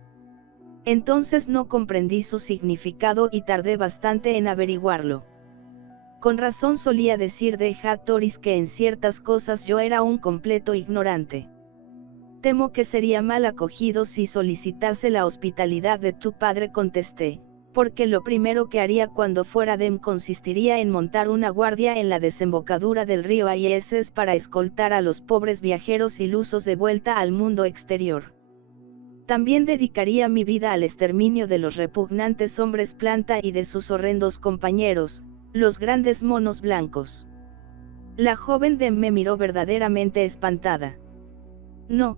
Entonces no comprendí su significado y tardé bastante en averiguarlo. Con razón solía decir de Hattoris que en ciertas cosas yo era un completo ignorante. Temo que sería mal acogido si solicitase la hospitalidad de tu padre, contesté, porque lo primero que haría cuando fuera dem consistiría en montar una guardia en la desembocadura del río Aieses para escoltar a los pobres viajeros ilusos de vuelta al mundo exterior. También dedicaría mi vida al exterminio de los repugnantes hombres planta y de sus horrendos compañeros, los grandes monos blancos. La joven dem me miró verdaderamente espantada. No,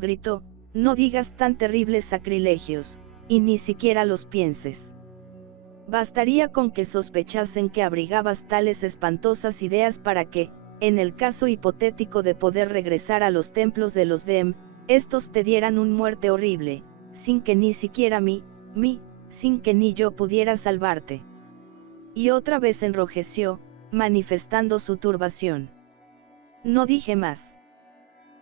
gritó, no digas tan terribles sacrilegios, y ni siquiera los pienses. Bastaría con que sospechasen que abrigabas tales espantosas ideas para que, en el caso hipotético de poder regresar a los templos de los dem, estos te dieran una muerte horrible, sin que ni siquiera sin que ni yo pudiera salvarte. Y otra vez enrojeció, manifestando su turbación. No dije más.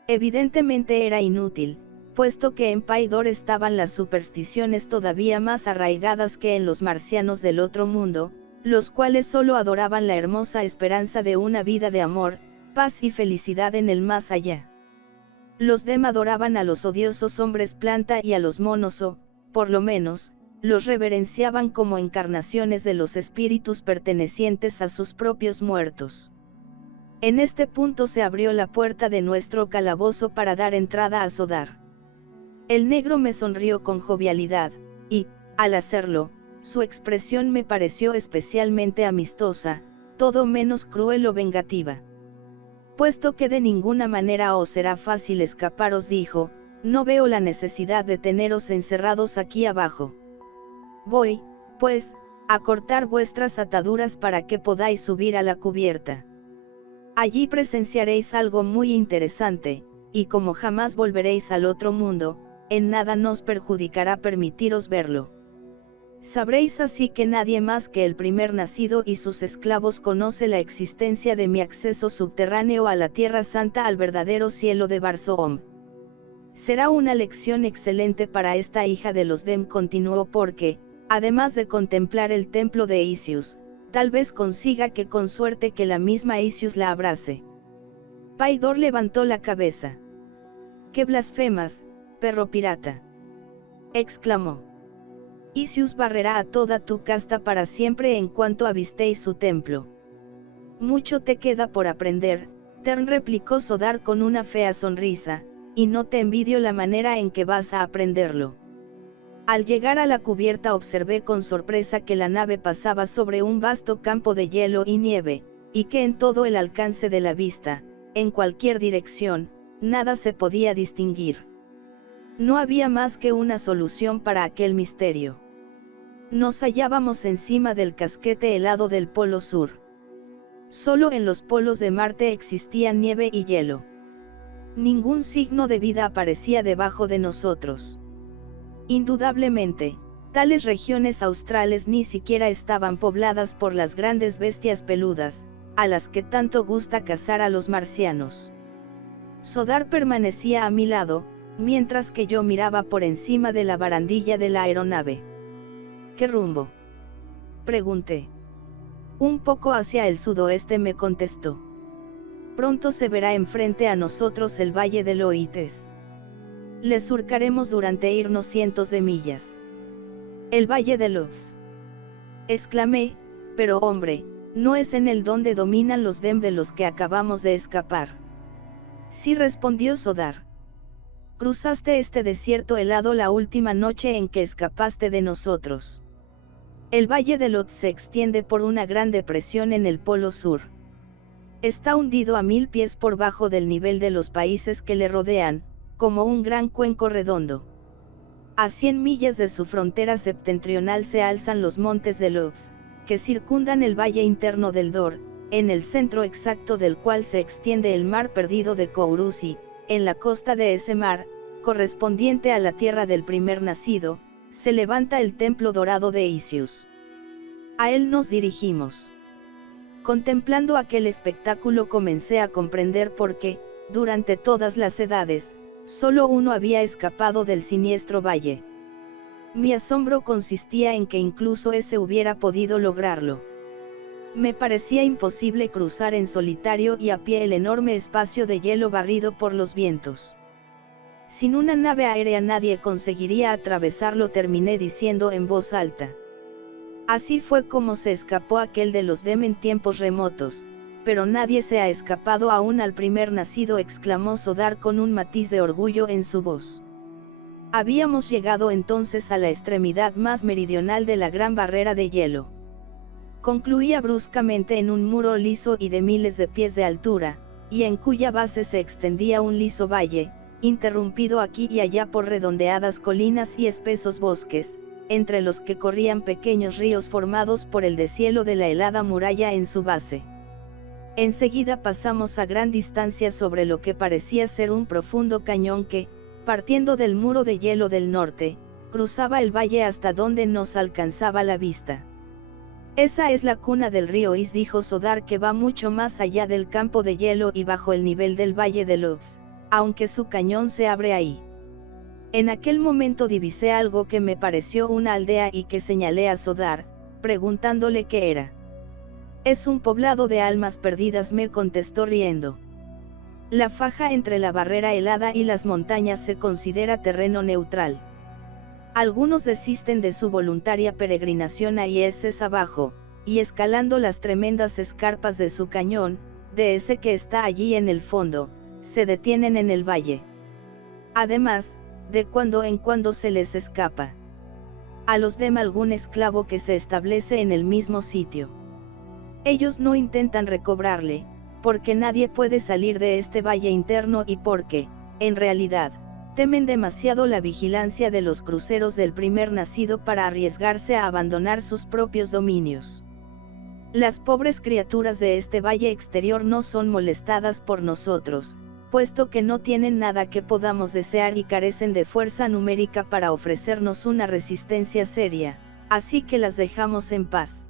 Evidentemente era inútil, puesto que en Paidor estaban las supersticiones todavía más arraigadas que en los marcianos del otro mundo, los cuales solo adoraban la hermosa esperanza de una vida de amor, paz y felicidad en el más allá. Los Dem adoraban a los odiosos hombres planta y a los monos o, por lo menos, los reverenciaban como encarnaciones de los espíritus pertenecientes a sus propios muertos. En este punto se abrió la puerta de nuestro calabozo para dar entrada a Sodar. El negro me sonrió con jovialidad, y, al hacerlo, su expresión me pareció especialmente amistosa, todo menos cruel o vengativa. Puesto que de ninguna manera os será fácil escaparos, dijo, no veo la necesidad de teneros encerrados aquí abajo. Voy, pues, a cortar vuestras ataduras para que podáis subir a la cubierta. Allí presenciaréis algo muy interesante, y como jamás volveréis al otro mundo, en nada nos perjudicará permitiros verlo. Sabréis así que nadie más que el primer nacido y sus esclavos conoce la existencia de mi acceso subterráneo a la Tierra Santa, al verdadero cielo de Barsoom. Será una lección excelente para esta hija de los Dem, continuó, porque, además de contemplar el templo de Isius, tal vez consiga que con suerte que la misma Isius la abrace. Paidor levantó la cabeza. ¡Qué blasfemas, perro pirata!, exclamó. Isius barrerá a toda tu casta para siempre en cuanto avistéis su templo. Mucho te queda por aprender, Tern, replicó Sodar con una fea sonrisa, y no te envidio la manera en que vas a aprenderlo. Al llegar a la cubierta observé con sorpresa que la nave pasaba sobre un vasto campo de hielo y nieve, y que en todo el alcance de la vista, en cualquier dirección, nada se podía distinguir. No había más que una solución para aquel misterio. Nos hallábamos encima del casquete helado del Polo Sur. Solo en los polos de Marte existían nieve y hielo. Ningún signo de vida aparecía debajo de nosotros. Indudablemente, tales regiones australes ni siquiera estaban pobladas por las grandes bestias peludas, a las que tanto gusta cazar a los marcianos. Sodar permanecía a mi lado, mientras que yo miraba por encima de la barandilla de la aeronave. ¿Qué rumbo?, pregunté. Un poco hacia el sudoeste, me contestó. Pronto se verá enfrente a nosotros el valle de Loites. Le surcaremos durante irnos cientos de millas. El valle de Luz, exclamé, pero hombre, no es en el donde dominan los Dem de los que acabamos de escapar. Sí, respondió Sodar. Cruzaste este desierto helado la última noche en que escapaste de nosotros. El valle de Lot se extiende por una gran depresión en el Polo Sur. Está hundido a 1000 pies por bajo del nivel de los países que le rodean, como un gran cuenco redondo. A 100 millas de su frontera septentrional se alzan los montes de Lodz, que circundan el valle interno del Dor, en el centro exacto del cual se extiende el mar perdido de Kourus y, en la costa de ese mar, correspondiente a la tierra del primer nacido, se levanta el templo dorado de Isius. A él nos dirigimos. Contemplando aquel espectáculo comencé a comprender por qué, durante todas las edades, solo uno había escapado del siniestro valle. Mi asombro consistía en que incluso ese hubiera podido lograrlo. Me parecía imposible cruzar en solitario y a pie el enorme espacio de hielo barrido por los vientos. Sin una nave aérea nadie conseguiría atravesarlo, terminé diciendo en voz alta. Así fue como se escapó aquel de los Dem en tiempos remotos, pero nadie se ha escapado aún al primer nacido, exclamó Sodar con un matiz de orgullo en su voz. Habíamos llegado entonces a la extremidad más meridional de la gran barrera de hielo. Concluía bruscamente en un muro liso y de miles de pies de altura, y en cuya base se extendía un liso valle, interrumpido aquí y allá por redondeadas colinas y espesos bosques, entre los que corrían pequeños ríos formados por el deshielo de la helada muralla en su base. Enseguida pasamos a gran distancia sobre lo que parecía ser un profundo cañón que, partiendo del muro de hielo del norte, cruzaba el valle hasta donde nos alcanzaba la vista. Esa es la cuna del río Is, dijo Sodar, que va mucho más allá del campo de hielo y bajo el nivel del valle de Lodz, aunque su cañón se abre ahí. En aquel momento divisé algo que me pareció una aldea y que señalé a Sodar, preguntándole qué era. Es un poblado de almas perdidas, me contestó riendo. La faja entre la barrera helada y las montañas se considera terreno neutral. Algunos desisten de su voluntaria peregrinación a Ieses abajo, y escalando las tremendas escarpas de su cañón, de ese que está allí en el fondo, se detienen en el valle. Además, de cuando en cuando se les escapa a los dem algún esclavo que se establece en el mismo sitio. Ellos no intentan recobrarle, porque nadie puede salir de este valle interno y porque, en realidad, temen demasiado la vigilancia de los cruceros del primer nacido para arriesgarse a abandonar sus propios dominios. Las pobres criaturas de este valle exterior no son molestadas por nosotros, puesto que no tienen nada que podamos desear y carecen de fuerza numérica para ofrecernos una resistencia seria, así que las dejamos en paz.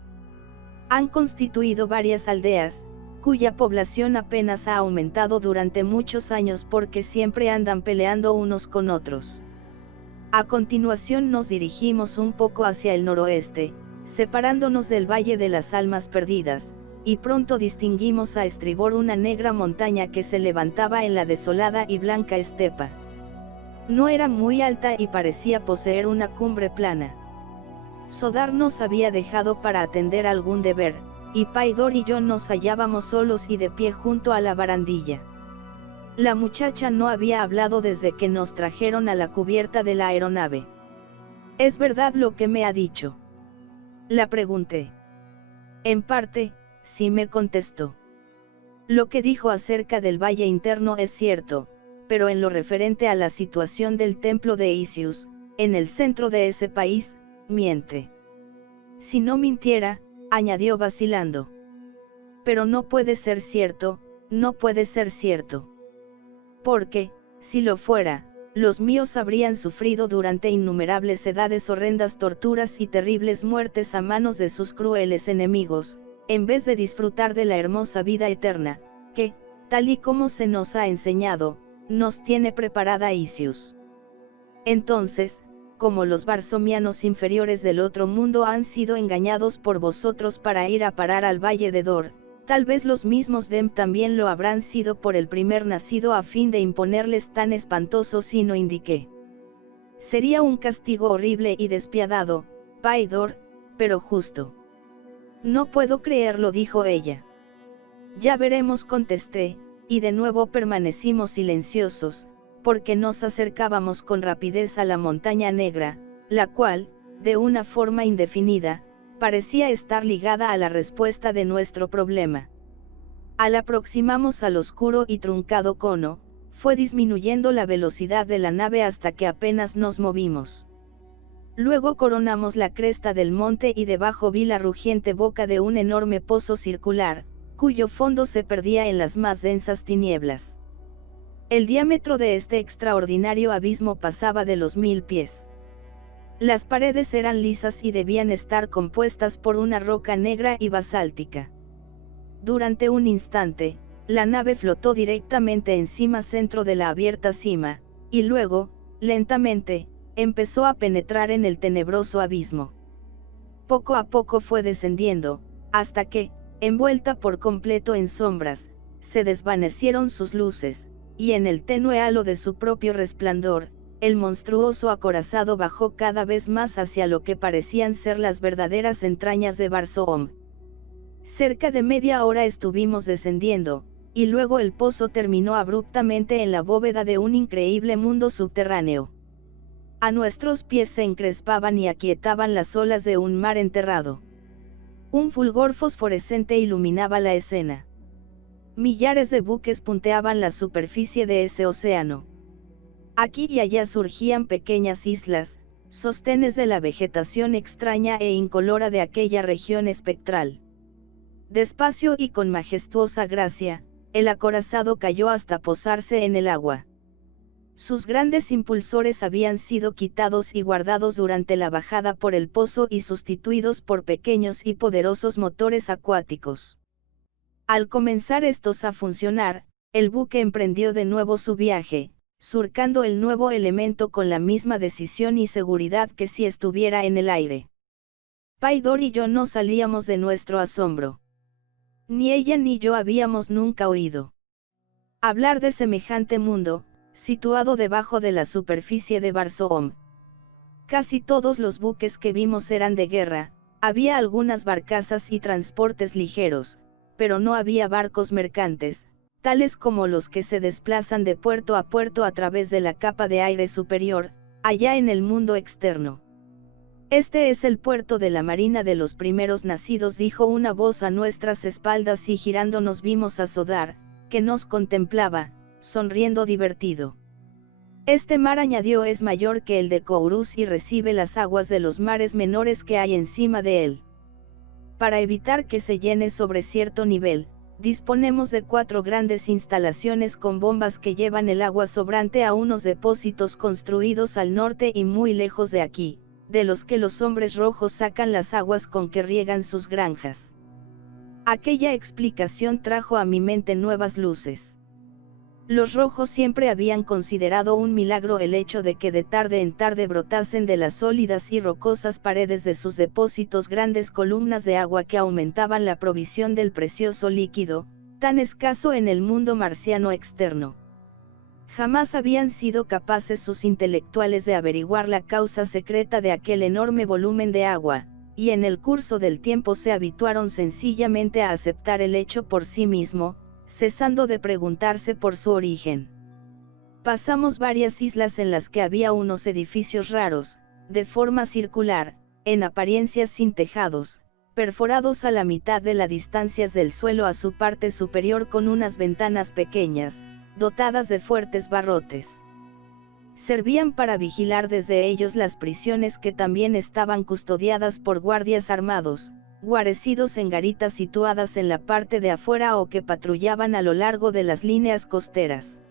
Han constituido varias aldeas, cuya población apenas ha aumentado durante muchos años porque siempre andan peleando unos con otros. A continuación nos dirigimos un poco hacia el noroeste, separándonos del Valle de las Almas Perdidas, y pronto distinguimos a estribor una negra montaña que se levantaba en la desolada y blanca estepa. No era muy alta y parecía poseer una cumbre plana. Sodar nos había dejado para atender algún deber, y Paidor y yo nos hallábamos solos y de pie junto a la barandilla. La muchacha no había hablado desde que nos trajeron a la cubierta de la aeronave. ¿Es verdad lo que me ha dicho?, la pregunté. En parte, sí, me contestó. Lo que dijo acerca del valle interno es cierto, pero en lo referente a la situación del templo de Isius, en el centro de ese país, miente. Si no mintiera, añadió vacilando. Pero no puede ser cierto, no puede ser cierto. Porque, si lo fuera, los míos habrían sufrido durante innumerables edades horrendas torturas y terribles muertes a manos de sus crueles enemigos, en vez de disfrutar de la hermosa vida eterna, que, tal y como se nos ha enseñado, nos tiene preparada Isius. Entonces, como los barsomianos inferiores del otro mundo han sido engañados por vosotros para ir a parar al valle de Dor, tal vez los mismos Dem también lo habrán sido por el primer nacido a fin de imponerles tan espantoso sino, indiqué. Sería un castigo horrible y despiadado, Paidor, pero justo. No puedo creerlo, dijo ella. Ya veremos, contesté, y de nuevo permanecimos silenciosos, porque nos acercábamos con rapidez a la montaña negra, la cual, de una forma indefinida, parecía estar ligada a la respuesta de nuestro problema. Al aproximamos al oscuro y truncado cono, fue disminuyendo la velocidad de la nave hasta que apenas nos movimos. Luego coronamos la cresta del monte y debajo vi la rugiente boca de un enorme pozo circular, cuyo fondo se perdía en las más densas tinieblas. El diámetro de este extraordinario abismo pasaba de los 1000 pies. Las paredes eran lisas y debían estar compuestas por una roca negra y basáltica. Durante un instante, la nave flotó directamente encima centro de la abierta cima, y luego, lentamente, empezó a penetrar en el tenebroso abismo. Poco a poco fue descendiendo, hasta que, envuelta por completo en sombras, se desvanecieron sus luces, y en el tenue halo de su propio resplandor, el monstruoso acorazado bajó cada vez más hacia lo que parecían ser las verdaderas entrañas de Barsoom. Cerca de media hora estuvimos descendiendo, y luego el pozo terminó abruptamente en la bóveda de un increíble mundo subterráneo. A nuestros pies se encrespaban y aquietaban las olas de un mar enterrado. Un fulgor fosforescente iluminaba la escena. Millares de buques punteaban la superficie de ese océano. Aquí y allá surgían pequeñas islas, sostenes de la vegetación extraña e incolora de aquella región espectral. Despacio y con majestuosa gracia, el acorazado cayó hasta posarse en el agua. Sus grandes impulsores habían sido quitados y guardados durante la bajada por el pozo y sustituidos por pequeños y poderosos motores acuáticos. Al comenzar estos a funcionar, el buque emprendió de nuevo su viaje, surcando el nuevo elemento con la misma decisión y seguridad que si estuviera en el aire. Paidor y yo no salíamos de nuestro asombro. Ni ella ni yo habíamos nunca oído Hablar de semejante mundo, situado debajo de la superficie de Barsoom. Casi todos los buques que vimos eran de guerra, había algunas barcazas y transportes ligeros, pero no había barcos mercantes, tales como los que se desplazan de puerto a puerto a través de la capa de aire superior, allá en el mundo externo. Este es el puerto de la marina de los primeros nacidos, dijo una voz a nuestras espaldas, y girándonos vimos a Sodar, que nos contemplaba, sonriendo divertido. Este mar, añadió, es mayor que el de Kourus y recibe las aguas de los mares menores que hay encima de él. Para evitar que se llene sobre cierto nivel, disponemos de 4 grandes instalaciones con bombas que llevan el agua sobrante a unos depósitos construidos al norte y muy lejos de aquí, de los que los hombres rojos sacan las aguas con que riegan sus granjas. Aquella explicación trajo a mi mente nuevas luces. Los rojos siempre habían considerado un milagro el hecho de que de tarde en tarde brotasen de las sólidas y rocosas paredes de sus depósitos grandes columnas de agua que aumentaban la provisión del precioso líquido, tan escaso en el mundo marciano externo. Jamás habían sido capaces sus intelectuales de averiguar la causa secreta de aquel enorme volumen de agua, y en el curso del tiempo se habituaron sencillamente a aceptar el hecho por sí mismo, cesando de preguntarse por su origen. Pasamos varias islas en las que había unos edificios raros, de forma circular, en apariencia sin tejados, perforados a la mitad de la distancia del suelo a su parte superior con unas ventanas pequeñas, dotadas de fuertes barrotes. Servían para vigilar desde ellos las prisiones, que también estaban custodiadas por guardias armados, guarecidos en garitas situadas en la parte de afuera o que patrullaban a lo largo de las líneas costeras.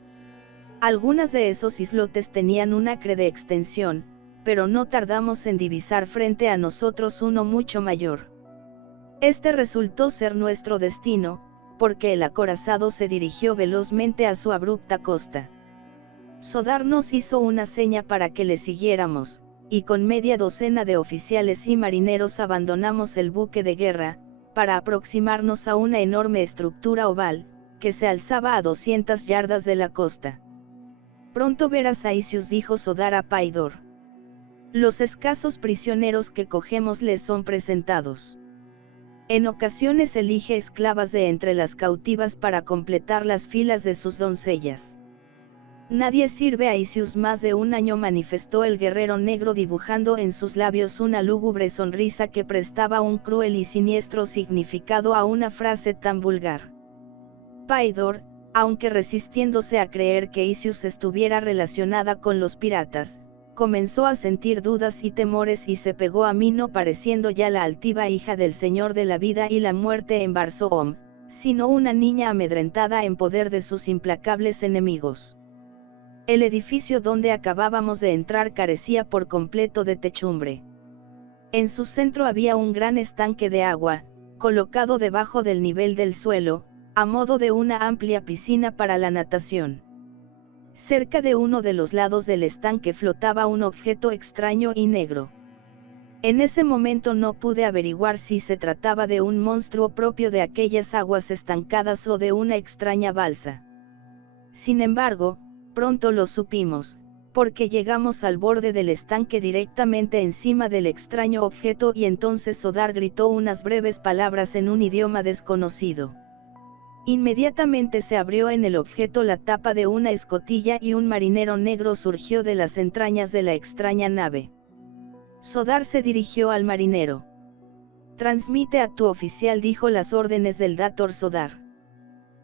Algunas de esos islotes tenían un acre de extensión, pero no tardamos en divisar frente a nosotros uno mucho mayor. Este resultó ser nuestro destino, porque el acorazado se dirigió velozmente a su abrupta costa. Sodar nos hizo una seña para que le siguiéramos, y con media docena de oficiales y marineros abandonamos el buque de guerra, para aproximarnos a una enorme estructura oval, que se alzaba a 200 yardas de la costa. Pronto verás a Isius, dijo Sodar a Paidor. Los escasos prisioneros que cogemos les son presentados. En ocasiones elige esclavas de entre las cautivas para completar las filas de sus doncellas. Nadie sirve a Isius más de un año, manifestó el guerrero negro, dibujando en sus labios una lúgubre sonrisa que prestaba un cruel y siniestro significado a una frase tan vulgar. Paidor, aunque resistiéndose a creer que Isius estuviera relacionada con los piratas, comenzó a sentir dudas y temores y se pegó a mí, no pareciendo ya la altiva hija del Señor de la vida y la muerte en Barsoom, sino una niña amedrentada en poder de sus implacables enemigos. El edificio donde acabábamos de entrar carecía por completo de techumbre. En su centro había un gran estanque de agua, colocado debajo del nivel del suelo, a modo de una amplia piscina para la natación. Cerca de uno de los lados del estanque flotaba un objeto extraño y negro. En ese momento no pude averiguar si se trataba de un monstruo propio de aquellas aguas estancadas o de una extraña balsa. Sin embargo, pronto lo supimos, porque llegamos al borde del estanque directamente encima del extraño objeto, y entonces Sodar gritó unas breves palabras en un idioma desconocido. Inmediatamente se abrió en el objeto la tapa de una escotilla y un marinero negro surgió de las entrañas de la extraña nave. Sodar se dirigió al marinero. Transmite a tu oficial, dijo, las órdenes del Dator Sodar.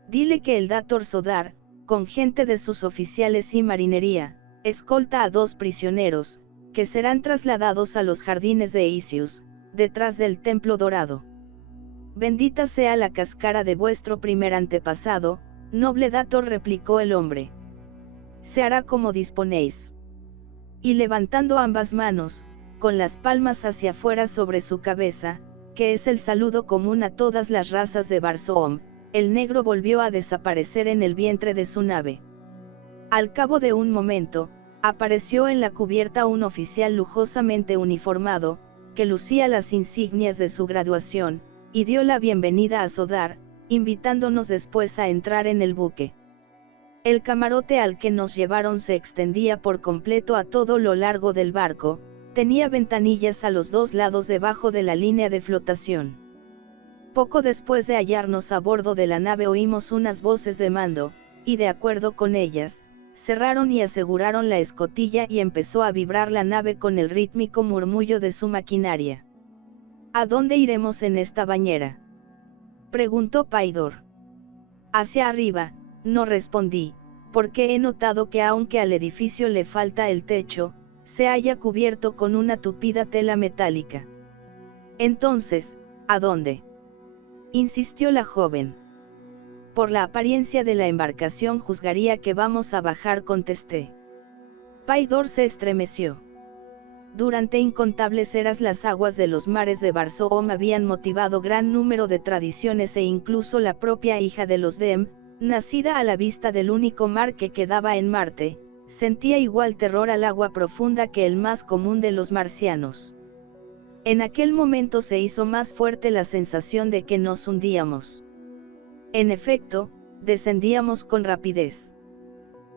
Dile que el Dator Sodar, con gente de sus oficiales y marinería, escolta a 2 prisioneros, que serán trasladados a los jardines de Isius, detrás del templo dorado. Bendita sea la cáscara de vuestro primer antepasado, noble Dator, replicó el hombre. Se hará como disponéis. Y levantando ambas manos, con las palmas hacia afuera sobre su cabeza, que es el saludo común a todas las razas de Barsoom, el negro volvió a desaparecer en el vientre de su nave. Al cabo de un momento, apareció en la cubierta un oficial lujosamente uniformado, que lucía las insignias de su graduación, y dio la bienvenida a Sodar, invitándonos después a entrar en el buque. El camarote al que nos llevaron se extendía por completo a todo lo largo del barco, tenía ventanillas a los dos lados debajo de la línea de flotación. Poco después de hallarnos a bordo de la nave oímos unas voces de mando, y de acuerdo con ellas, cerraron y aseguraron la escotilla y empezó a vibrar la nave con el rítmico murmullo de su maquinaria. ¿A dónde iremos en esta bañera?, preguntó Paidor. Hacia arriba, no respondí, porque he notado que aunque al edificio le falta el techo, se halla cubierto con una tupida tela metálica. Entonces, ¿a dónde?, insistió la joven. Por la apariencia de la embarcación juzgaría que vamos a bajar, contesté. Paidor se estremeció. Durante incontables eras las aguas de los mares de Barsoom habían motivado gran número de tradiciones e incluso la propia hija de los Dem, nacida a la vista del único mar que quedaba en Marte, sentía igual terror al agua profunda que el más común de los marcianos. En aquel momento se hizo más fuerte la sensación de que nos hundíamos. En efecto, descendíamos con rapidez.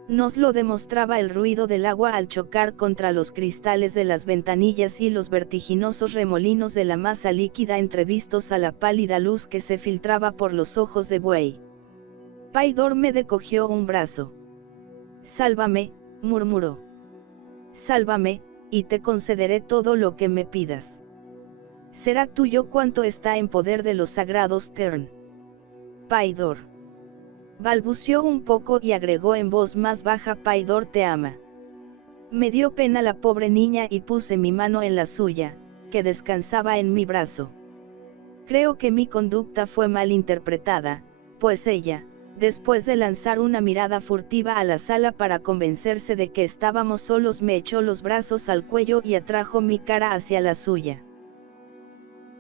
Nos lo demostraba el ruido del agua al chocar contra los cristales de las ventanillas y los vertiginosos remolinos de la masa líquida entrevistos a la pálida luz que se filtraba por los ojos de buey. Paidor me decogió un brazo. «Sálvame», murmuró. «Sálvame, y te concederé todo lo que me pidas. Será tuyo cuanto está en poder de los sagrados Tern». Paidor balbuceó un poco y agregó en voz más baja: «Paidor te ama». Me dio pena la pobre niña y puse mi mano en la suya, que descansaba en mi brazo. Creo que mi conducta fue mal interpretada, pues ella, después de lanzar una mirada furtiva a la sala para convencerse de que estábamos solos, me echó los brazos al cuello y atrajo mi cara hacia la suya.